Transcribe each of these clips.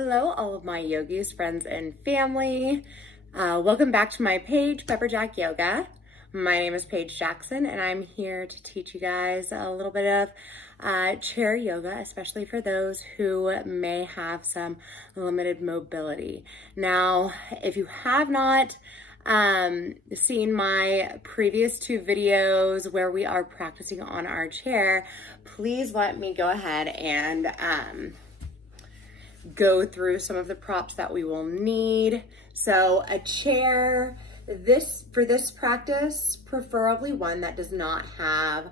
Hello, all of my yogis, friends, and family. Welcome back to my page, Pepperjack Yoga. My name is Paige Jackson, and I'm here to teach you guys a little bit of chair yoga, especially for those who may have some limited mobility. Now, if you have not seen my previous two videos where we are practicing on our chair, please let me go ahead and go through some of the props that we will need. So a chair, for this practice, preferably one that does not have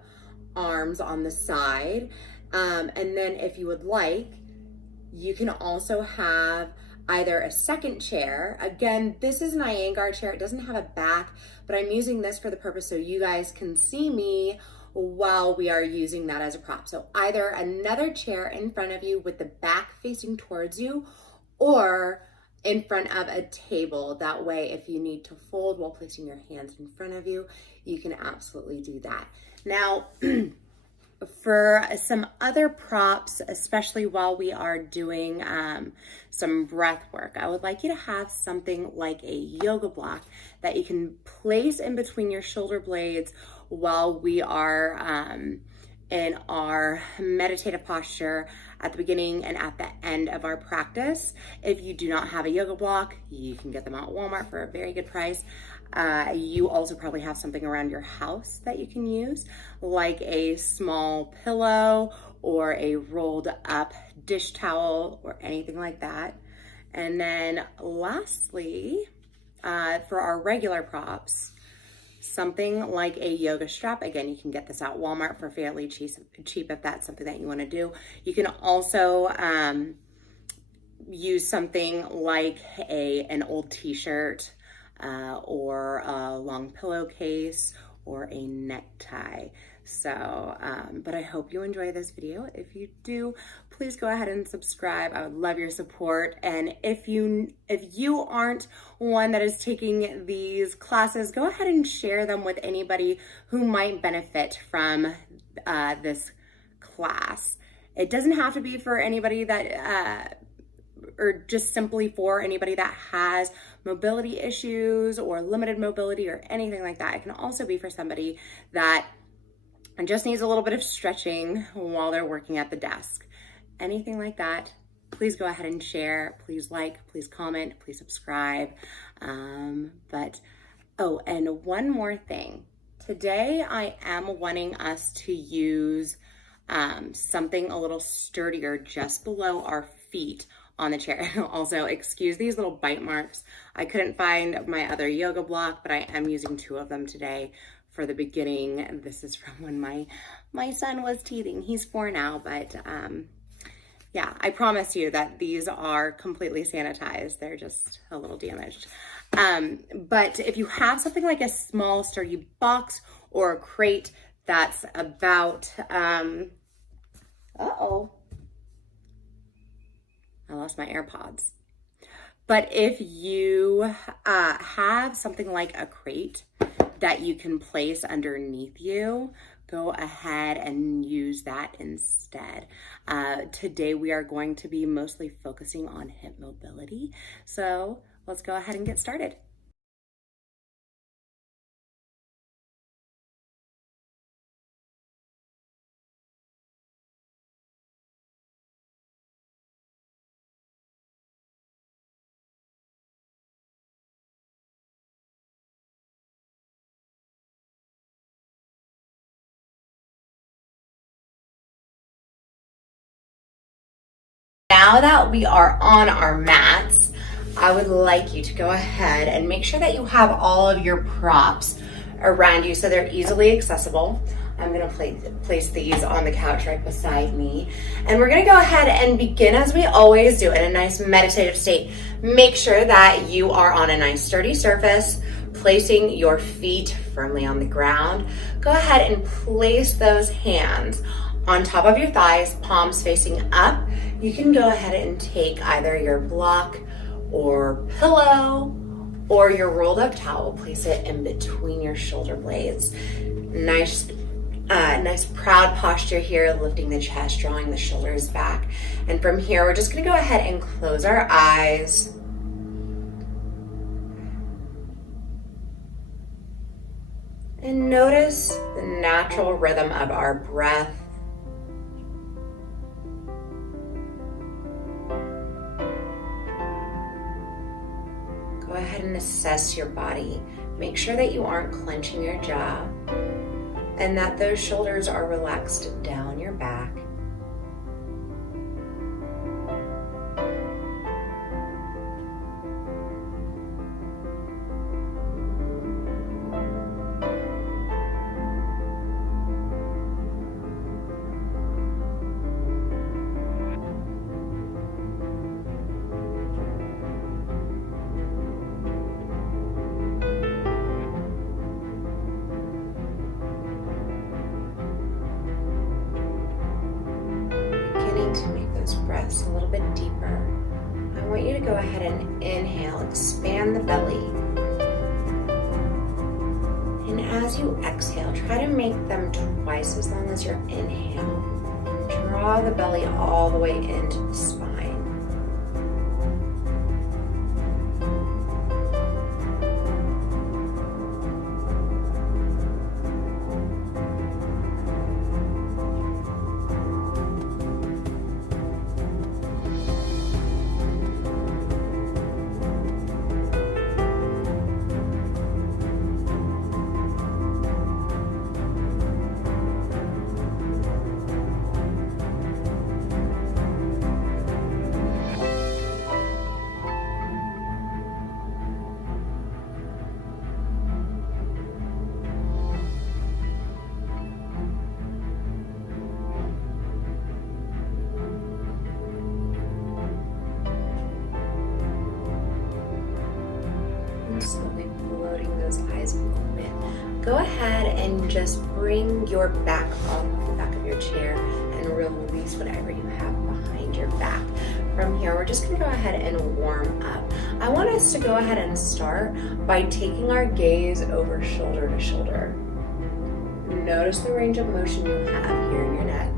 arms on the side. And then if you would like, you can also have either a second chair. Again, this is an Iyengar chair. It doesn't have a back, but I'm using this for the purpose so you guys can see me while we are using that as a prop. So either another chair in front of you with the back facing towards you, or in front of a table. That way, if you need to fold while placing your hands in front of you, you can absolutely do that. Now, for some other props, especially while we are doing some breath work, I would like you to have something like a yoga block that you can place in between your shoulder blades while we are in our meditative posture at the beginning and at the end of our practice. If you do not have a yoga block, you can get them at Walmart for a very good price. You also probably have something around your house that you can use, like a small pillow or a rolled up dish towel or anything like that. And then lastly, for our regular props, something like a yoga strap. An you can get this at Walmart for fairly cheap if that's something that you want to do. You can also use something like an old t-shirt or a long pillowcase or a necktie. So, but I hope you enjoy this video. If you do, please go ahead and subscribe. I would love your support. And if you aren't one that is taking these classes, go ahead and share them with anybody who might benefit from this class. It doesn't have to be for anybody that or just simply for anybody that has mobility issues or limited mobility or anything like that. It can also be for somebody that just needs a little bit of stretching while they're working at the desk. Anything like that, please go ahead and share. Please like, please comment, please subscribe. And one more thing. Today I am wanting us to use something a little sturdier just below our feet on the chair. Also, excuse these little bite marks. I couldn't find my other yoga block, but I am using two of them today for the beginning. This is from when my son was teething. He's 4 now, but yeah, I promise you that these are completely sanitized. They're just a little damaged. But if you have something like a small sturdy box or a crate that's about, I lost my AirPods. But if you have something like a crate that you can place underneath you, go ahead and use that instead. Today we are going to be mostly focusing on hip mobility. So let's go ahead and get started. Now that we are on our mats, I would like you to go ahead and make sure that you have all of your props around you so they're easily accessible. I'm gonna place these on the couch right beside me. And we're gonna go ahead and begin as we always do in a nice meditative state. Make sure that you are on a nice sturdy surface, placing your feet firmly on the ground. Go ahead and place those hands on top of your thighs, palms facing up. You can go ahead and take either your block or pillow or your rolled up towel, place it in between your shoulder blades. Nice Nice proud posture here, lifting the chest, drawing the shoulders back. And from here, we're just gonna go ahead and close our eyes. And notice the natural rhythm of our breath. Go ahead and assess your body. Make sure that you aren't clenching your jaw and that those shoulders are relaxed down your back. To make those breaths a little bit deeper, I want you to go ahead and inhale, expand the belly. And as you exhale, try to make them twice as long as your inhale. And draw the belly all the way into the spine. Slowly floating those eyes a little bit. Go ahead and just bring your back off the back of your chair and release whatever you have behind your back. From here, we're just gonna go ahead and warm up. I want us to go ahead and start by taking our gaze over shoulder to shoulder. Notice the range of motion you have here in your neck.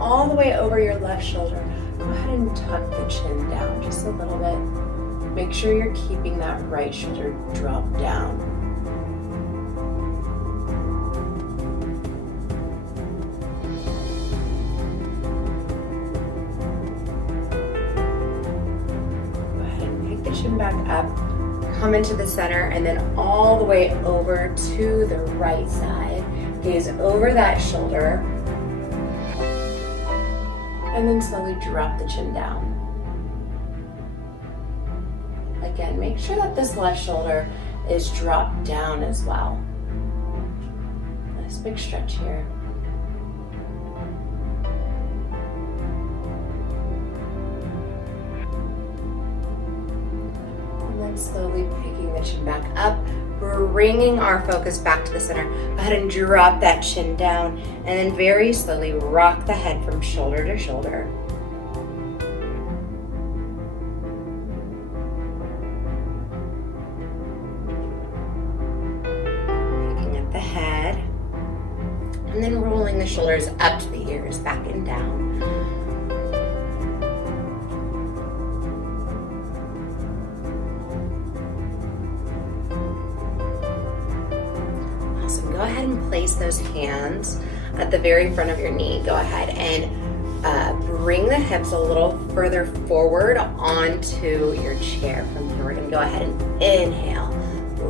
All the way over your left shoulder. Go ahead and tuck the chin down just a little bit. Make sure you're keeping that right shoulder drop down. Go ahead and pick the chin back up, come into the center, and then all the way over to the right side. Gaze over that shoulder. And then slowly drop the chin down. Again, make sure that this left shoulder is dropped down as well. Nice big stretch here. And then slowly picking the chin back up, bringing our focus back to the center. Go ahead and drop that chin down, and then very slowly rock the head from shoulder to shoulder. Picking up the head, and then rolling the shoulders up to the ears, back and down. Go ahead and place those hands at the very front of your knee. Go ahead and bring the hips a little further forward onto your chair. From here, we're gonna go ahead and inhale,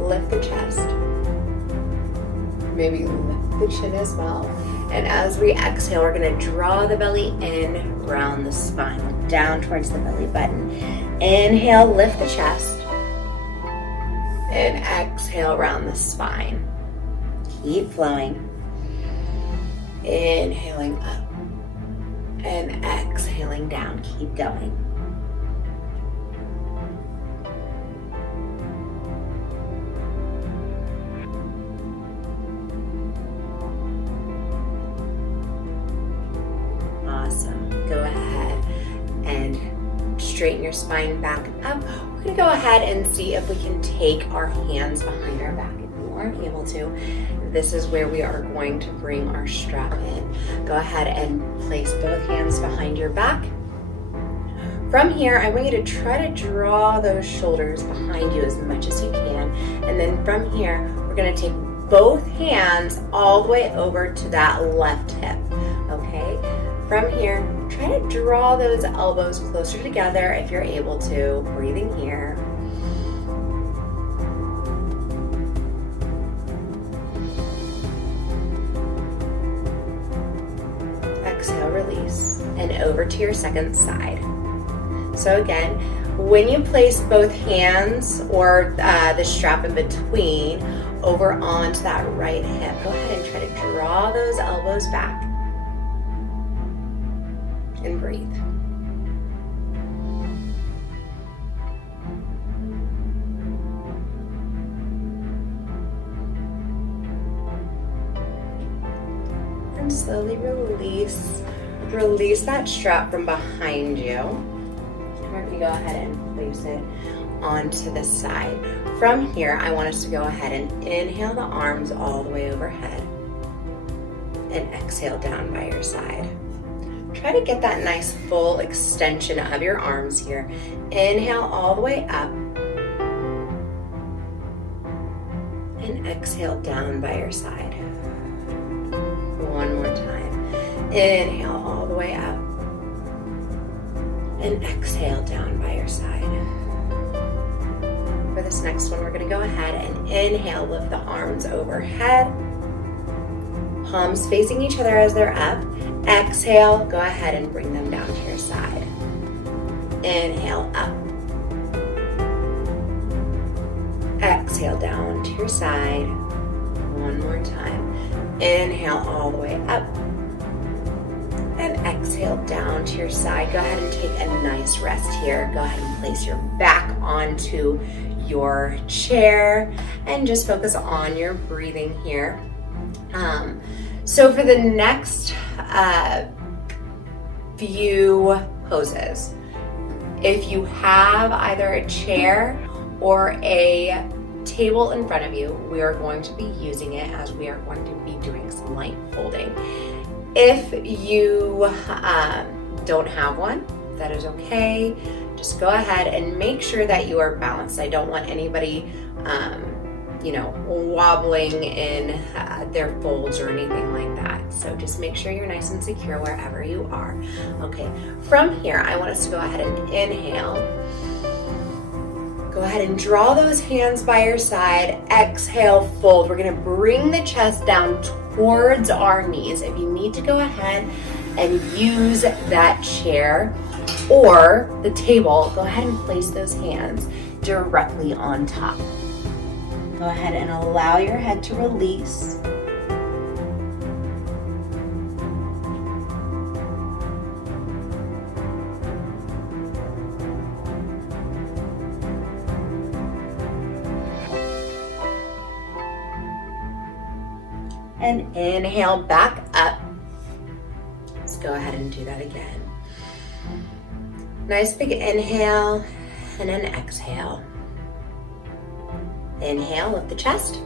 lift the chest, maybe lift the chin as well. And as we exhale, we're gonna draw the belly in, round the spine, down towards the belly button. Inhale, lift the chest, and exhale, round the spine. Keep flowing. Inhaling up and exhaling down. Keep going. Awesome. Go ahead and straighten your spine back up. We're gonna go ahead and see if we can take our hands behind our back. If you aren't able to, this is where we are going to bring our strap in. Go ahead and place both hands behind your back. From here, I want you to try to draw those shoulders behind you as much as you can. And then from here, we're gonna take both hands all the way over to that left hip, okay? From here, try to draw those elbows closer together if you're able to. Breathing here. Exhale, release, and over to your second side. So again, when you place both hands or the strap in between over onto that right hip, go ahead and try to draw those elbows back and breathe. And slowly release that strap from behind you. We're going to go ahead and place it onto the side. From here, I want us to go ahead and inhale the arms all the way overhead and exhale down by your side. Try to get that nice full extension of your arms here. Inhale all the way up and exhale down by your side. One more time. Inhale all the way up and exhale down by your side. For this next one, we're going to go ahead and inhale, lift the arms overhead, palms facing each other as they're up. Exhale, go ahead and bring them down to your side. Inhale up. Exhale down to your side. One more time. Inhale all the way up. And exhale down to your side. Go ahead and take a nice rest here. Go ahead and place your back onto your chair and just focus on your breathing here. So for the next few poses, if you have either a chair or a table in front of you, we are going to be using it as we are going to be doing some light folding. If you don't have one, that is okay. Just go ahead and make sure that you are balanced. I don't want anybody, wobbling in their folds or anything like that. So just make sure you're nice and secure wherever you are. Okay, from here, I want us to go ahead and inhale. Go ahead and draw those hands by your side. Exhale, fold. We're gonna bring the chest down towards our knees. If you need to go ahead and use that chair or the table, go ahead and place those hands directly on top. Go ahead and allow your head to release. And inhale back up. Let's go ahead and do that again. Nice big inhale and an exhale. Inhale, lift the chest.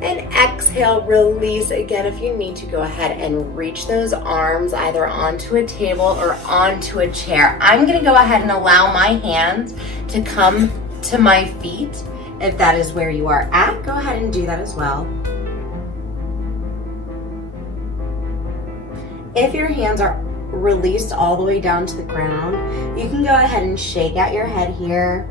And exhale, release again. If you need to, go ahead and reach those arms either onto a table or onto a chair. I'm gonna go ahead and allow my hands to come to my feet. If that is where you are at, go ahead and do that as well. If your hands are released all the way down to the ground, you can go ahead and shake out your head here.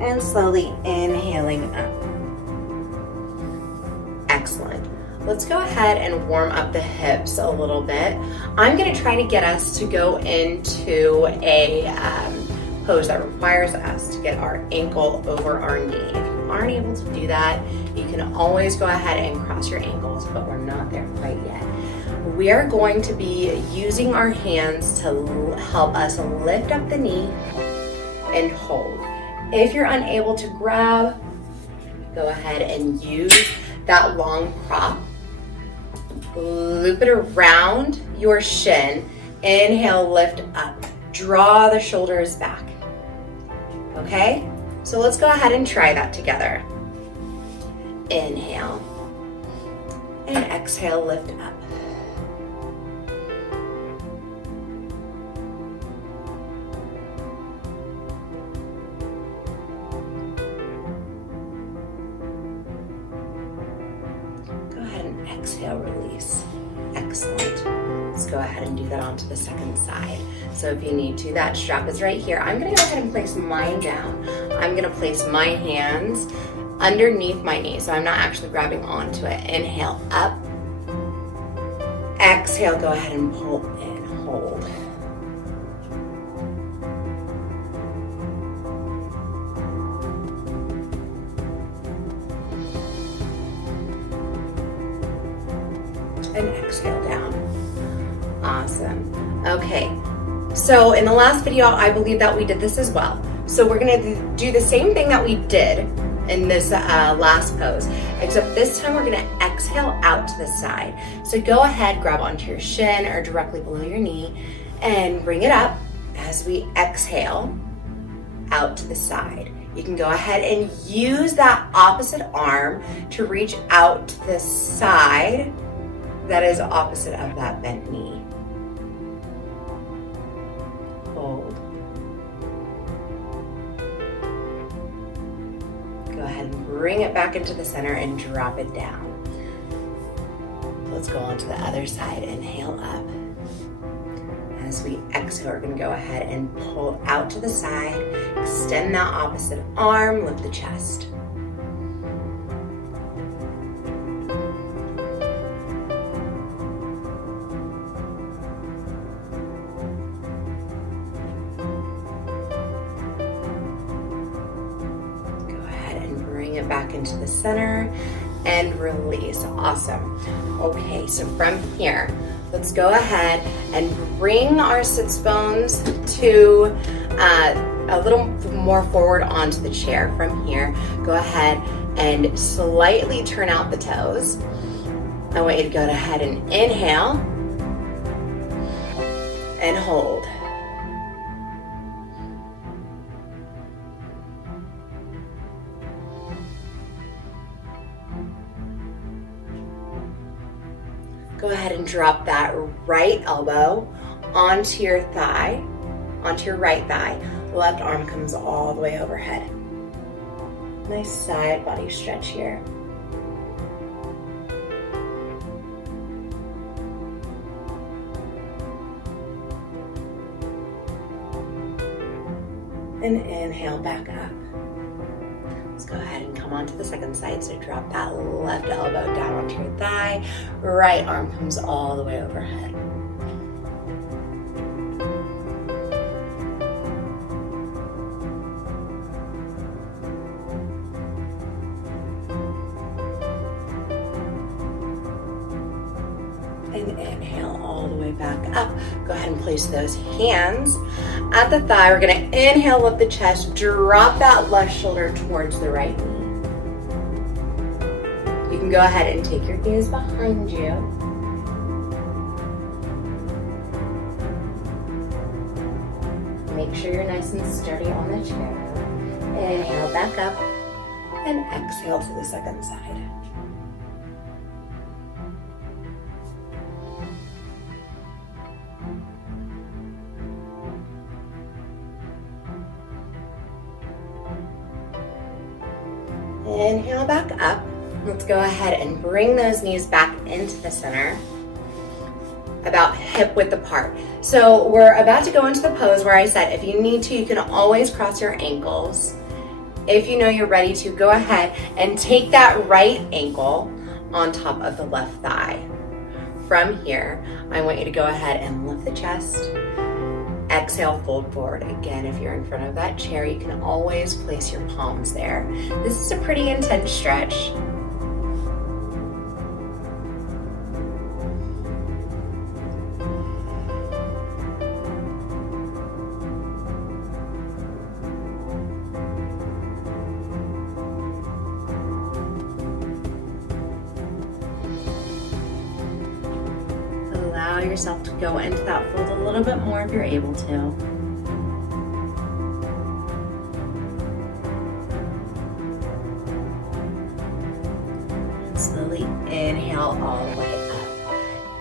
And slowly inhaling up. Excellent. Let's go ahead and warm up the hips a little bit. I'm going to try to get us to go into a pose that requires us to get our ankle over our knee. If you aren't able to do that, you can always go ahead and cross your ankles, but we're not there quite yet. We are going to be using our hands to help us lift up the knee and hold. If you're unable to grab, go go ahead and use that long prop. Loop it around your shin. Inhale, lift up. Draw the shoulders back. Okay? So let's go ahead and try that together. Inhale. And exhale, lift up. Go ahead and exhale, release. Excellent. Let's go ahead and do that onto the second side. So if you need to, that strap is right here. I'm gonna go ahead and place mine down. I'm gonna place my hands underneath my knee, so I'm not actually grabbing onto it. Inhale, up. Exhale, go ahead and pull in, hold. And exhale down. Awesome. Okay, so in the last video, I believe that we did this as well. So we're gonna do the same thing that we did in this last pose, except this time we're gonna exhale out to the side. So go ahead, grab onto your shin or directly below your knee and bring it up as we exhale out to the side. You can go ahead and use that opposite arm to reach out to the side that is opposite of that bent knee. Hold. Go ahead and bring it back into the center and drop it down. Let's go on to the other side. Inhale up. As we exhale, we're gonna go ahead and pull out to the side, extend that opposite arm, lift the chest. Back into the center and release. Awesome. Okay, so from here, let's go ahead and bring our sits bones to a little more forward onto the chair. From here, go ahead and slightly turn out the toes. I want you to go ahead and inhale and hold. Go ahead and drop that right elbow onto your thigh, onto your right thigh. Left arm comes all the way overhead. Nice side body stretch here. And inhale back up. Let's go ahead and come onto the second side. So drop that left elbow down onto your thigh. Right arm comes all the way overhead. And inhale all the way back up. Go ahead and place those hands at the thigh. We're gonna inhale, lift the chest, drop that left shoulder towards the right knee. You can go ahead and take your gaze behind you. Make sure you're nice and sturdy on the chair. Inhale back up and exhale to the second side. Inhale back up. Let's go ahead and bring those knees back into the center, about hip width apart. So we're about to go into the pose where I said if you need to, you can always cross your ankles. If you know you're ready to, go ahead and take that right ankle on top of the left thigh. From here, I want you to go ahead and lift the chest. Exhale, fold forward. Again, if you're in front of that chair, you can always place your palms there. This is a pretty intense stretch. yourself to go into that fold a little bit more if you're able to. Slowly inhale all the way up.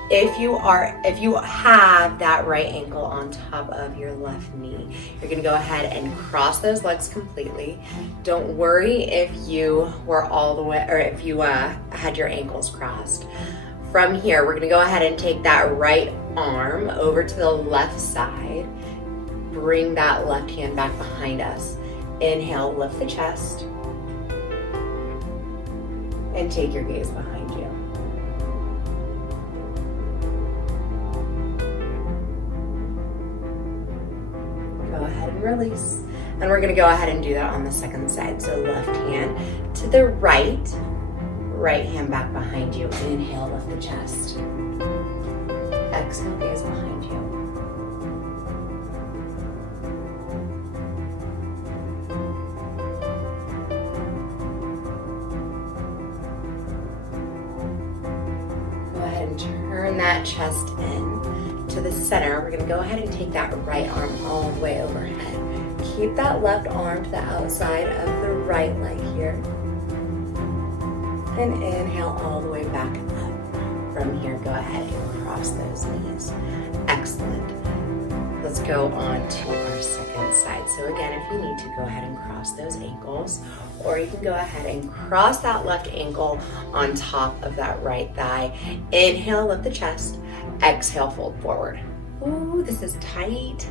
If you have that right ankle on top of your left knee, you're gonna go ahead and cross those legs completely. Don't worry if you were all the way, or if you had your ankles crossed. From here, we're gonna go ahead and take that right arm over to the left side. Bring that left hand back behind us. Inhale, lift the chest. And take your gaze behind you. Go ahead and release. And we're gonna go ahead and do that on the second side. So left hand to the right, right hand back behind you. Inhale, lift the chest. Exhale, gaze behind you. Turn that chest in to the center. We're gonna go ahead and take that right arm all the way overhead. Keep that left arm to the outside of the right leg here. And inhale all the way back up. From here, go ahead and cross those knees. Excellent. Let's go on to our second side. So again, if you need to, go ahead and cross those ankles, or you can go ahead and cross that left ankle on top of that right thigh. Inhale, lift the chest. Exhale, fold forward. Ooh, this is tight.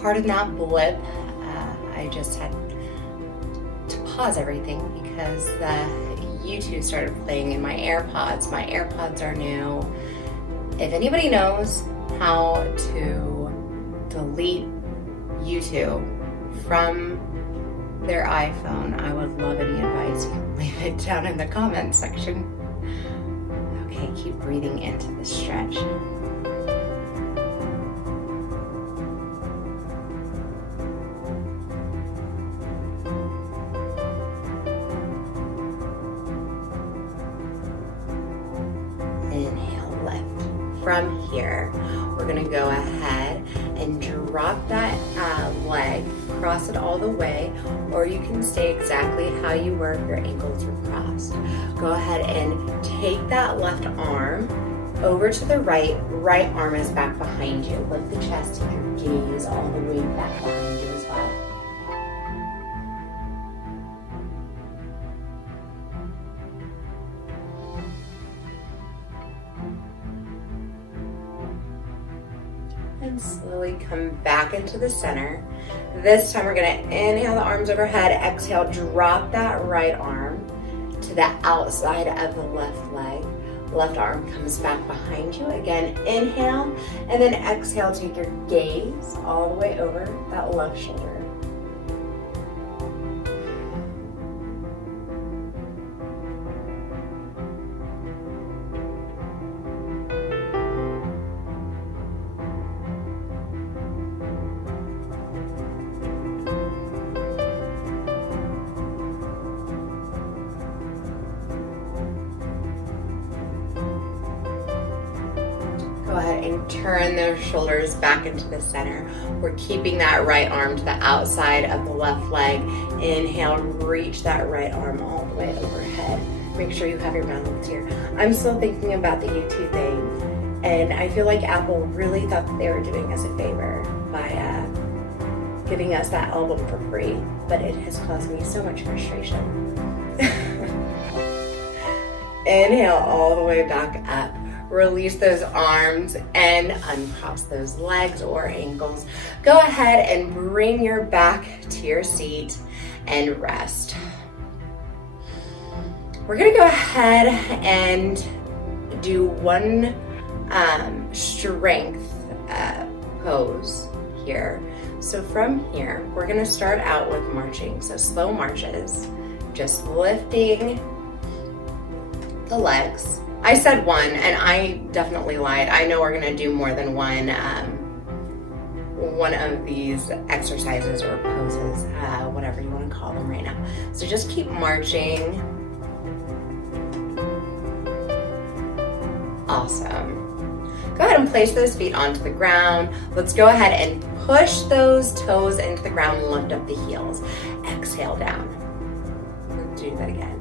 Pardon that blip. I just had to pause everything because the YouTube started playing in my AirPods. My AirPods are new. If anybody knows how to delete YouTube from their iPhone, I would love any advice. You can leave it down in the comments section. Okay, keep breathing into the stretch. Inhale, lift. From here, we're gonna go ahead and drop that leg, cross it all the way, or you can stay exactly how you were if your ankles were crossed. Go ahead and take that left arm over to the right. Right arm is back behind you. Lift the chest, take your gaze all the way back behind you as well. And slowly come back into the center. This time we're gonna inhale the arms overhead, exhale, drop that right arm to the outside of the left leg. Left arm comes back behind you. Again, inhale, and then exhale, take your gaze all the way over that left shoulder. Go ahead and turn those shoulders back into the center. We're keeping that right arm to the outside of the left leg. Inhale, reach that right arm all the way overhead. Make sure you have your balance here. I'm still thinking about the YouTube thing, and I feel like Apple really thought that they were doing us a favor by giving us that album for free, but it has caused me so much frustration. Inhale all the way back up. Release those arms and uncross those legs or ankles. Go ahead and bring your back to your seat and rest. We're gonna go ahead and do one strength pose here. So from here, we're gonna start out with marching. So slow marches, just lifting the legs. I said one, and I definitely lied. I know we're gonna do more than one of these exercises or poses, whatever you wanna call them right now. So just keep marching. Awesome. Go ahead and place those feet onto the ground. Let's go ahead and push those toes into the ground and lift up the heels. Exhale down. Let's do that again.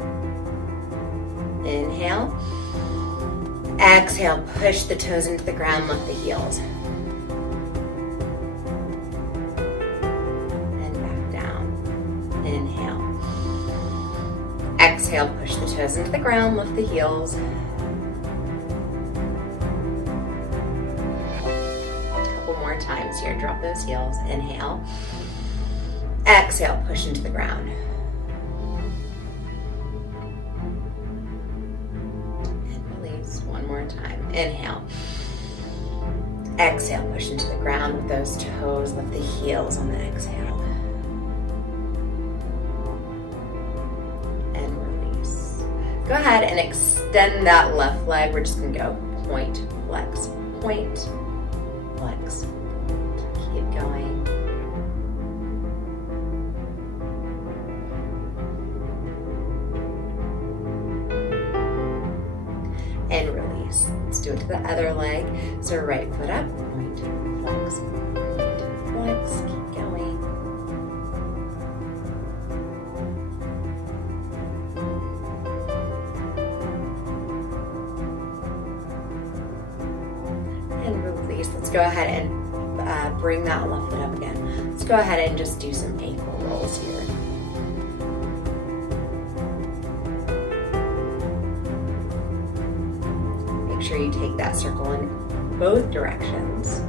Inhale. Exhale, push the toes into the ground, lift the heels. And back down. Inhale. Exhale, push the toes into the ground, lift the heels. Times here, drop those heels, inhale, exhale, push into the ground. And release one more time, inhale, exhale, push into the ground with those toes, lift the heels on the exhale. And release. Go ahead and extend that left leg. We're just gonna go point, flex, point, flex. Keep going. And release. Let's do it to the other leg. So right foot up, point, flex, keep going. And release. Let's go ahead and bring that left foot up again. Let's go ahead and just do some ankle rolls here. Make sure you take that circle in both directions.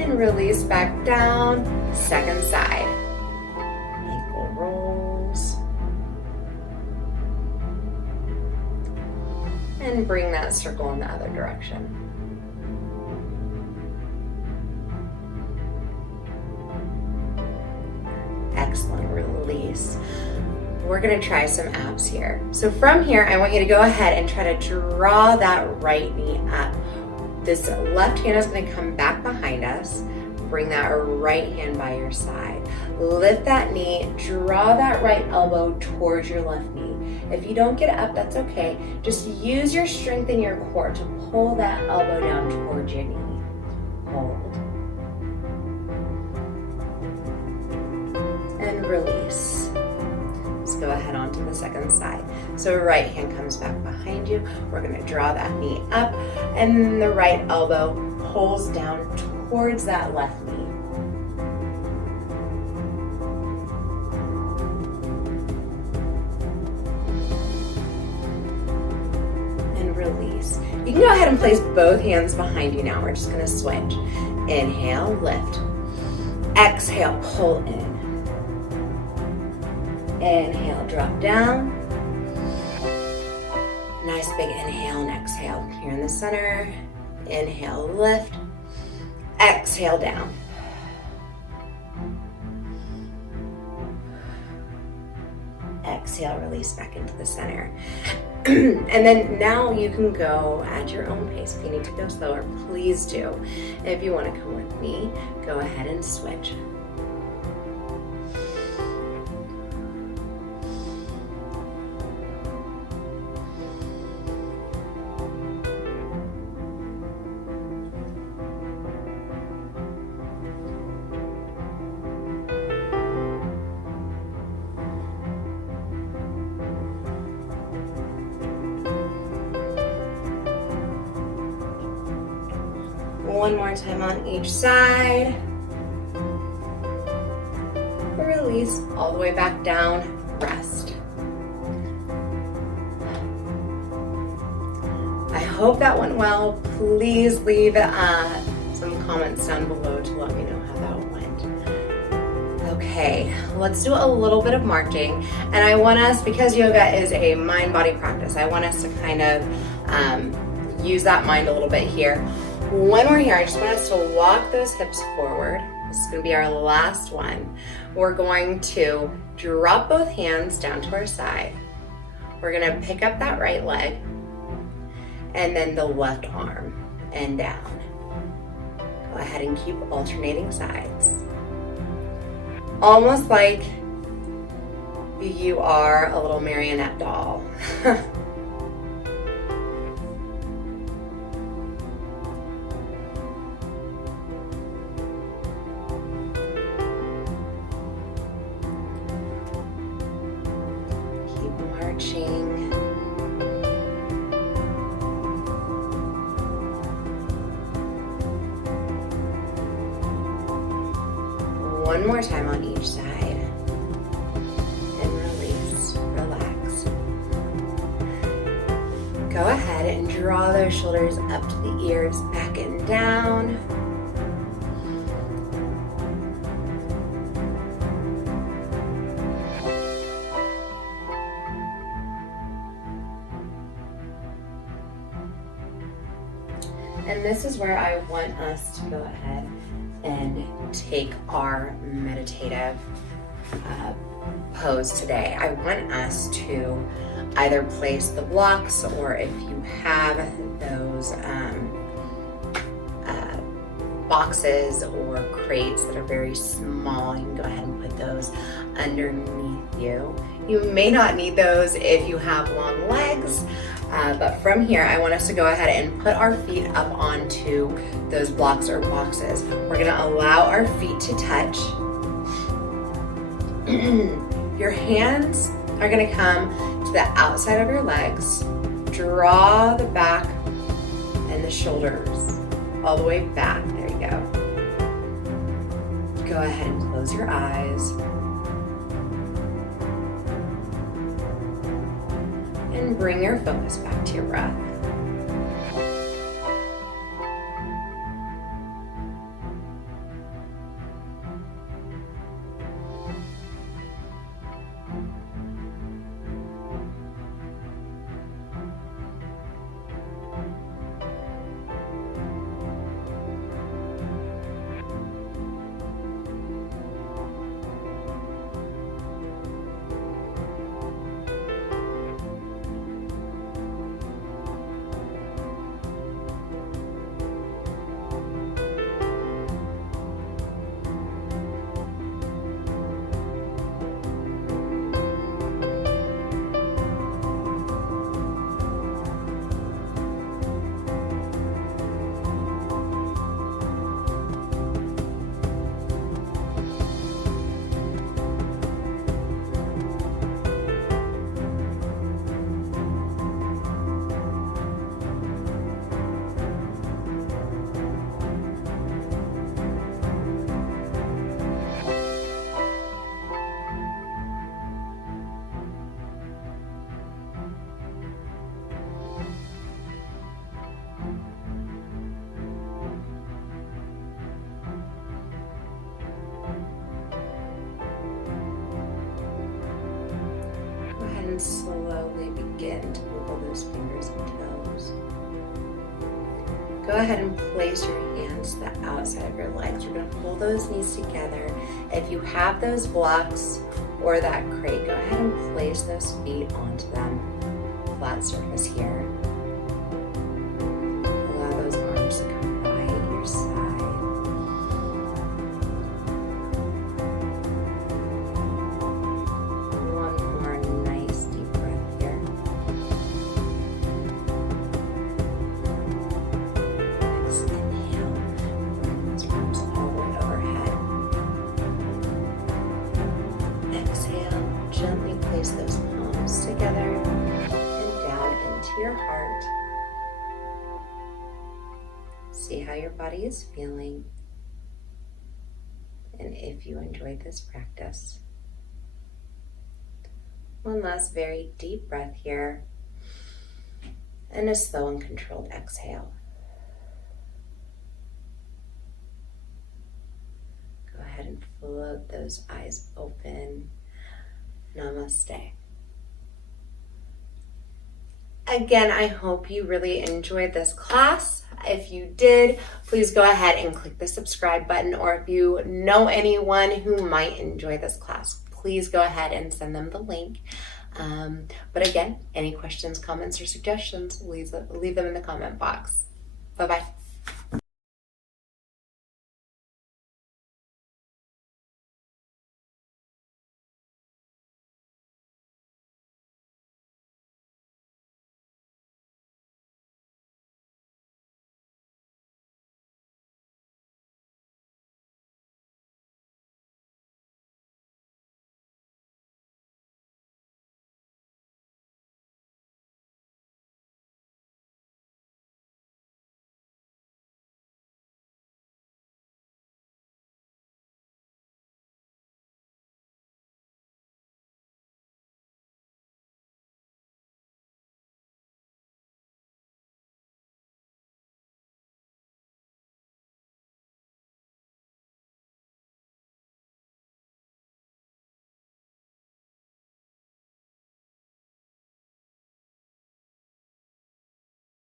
And release back down, second side. Ankle rolls. And bring that circle in the other direction. Excellent, release. We're gonna try some abs here. So from here, I want you to go ahead and try to draw that right knee up. This left hand is gonna come back behind us. Bring that right hand by your side. Lift that knee, draw that right elbow towards your left knee. If you don't get up, that's okay. Just use your strength in your core to pull that elbow down towards your knee. Hold. And release. Let's go ahead onto the second side. So right hand comes back behind you. We're gonna draw that knee up and the right elbow pulls down towards that left knee. And release. You can go ahead and place both hands behind you now. We're just gonna switch. Inhale, lift. Exhale, pull in. Inhale, drop down. Nice big inhale and exhale. Here in the center. Inhale, lift. Exhale, down. Exhale, release back into the center. And then now you can go at your own pace. If you need to go slower, please do. If you want to come with me, go ahead and switch. One more time on each side. Release all the way back down, rest. I hope that went well. Please leave some comments down below to let me know how that went. Okay, let's do a little bit of marching. And I want us, because yoga is a mind-body practice, I want us to kind of use that mind a little bit here. When we're here, I just want us to walk those hips forward. This is going to be our last one. We're going to drop both hands down to our side. We're going to pick up that right leg and then the left arm and down. Go ahead and keep alternating sides. Almost like you are a little marionette doll. One more time on each side. And release, relax. Go ahead and draw those shoulders up to the ears, back and down. And this is where I want us to go ahead and take our meditative pose today. I want us to either place the blocks, or if you have those boxes or crates that are very small, you can go ahead and put those underneath you. You may not need those if you have long legs, but from here, I want us to go ahead and put our feet up onto those blocks or boxes. We're gonna allow our feet to touch. Your hands are gonna come to the outside of your legs. Draw the back and the shoulders all the way back. There you go. Go ahead and close your eyes. And bring your focus back to your breath. And slowly begin to wiggle those fingers and toes. Go ahead and place your hands to the outside of your legs. You're going to pull those knees together. If you have those blocks or that crate, go ahead and place those feet onto them. Flat surface here. Allow those arms to come by your side. Gently place those palms together and down into your heart. See how your body is feeling, and if you enjoyed this practice. One last very deep breath here, and a slow and controlled exhale. Go ahead and float those eyes open. Namaste. Again, I hope you really enjoyed this class. If you did, please go ahead and click the subscribe button, or if you know anyone who might enjoy this class, please go ahead and send them the link. But again, any questions, comments, or suggestions, leave them in the comment box. Bye-bye.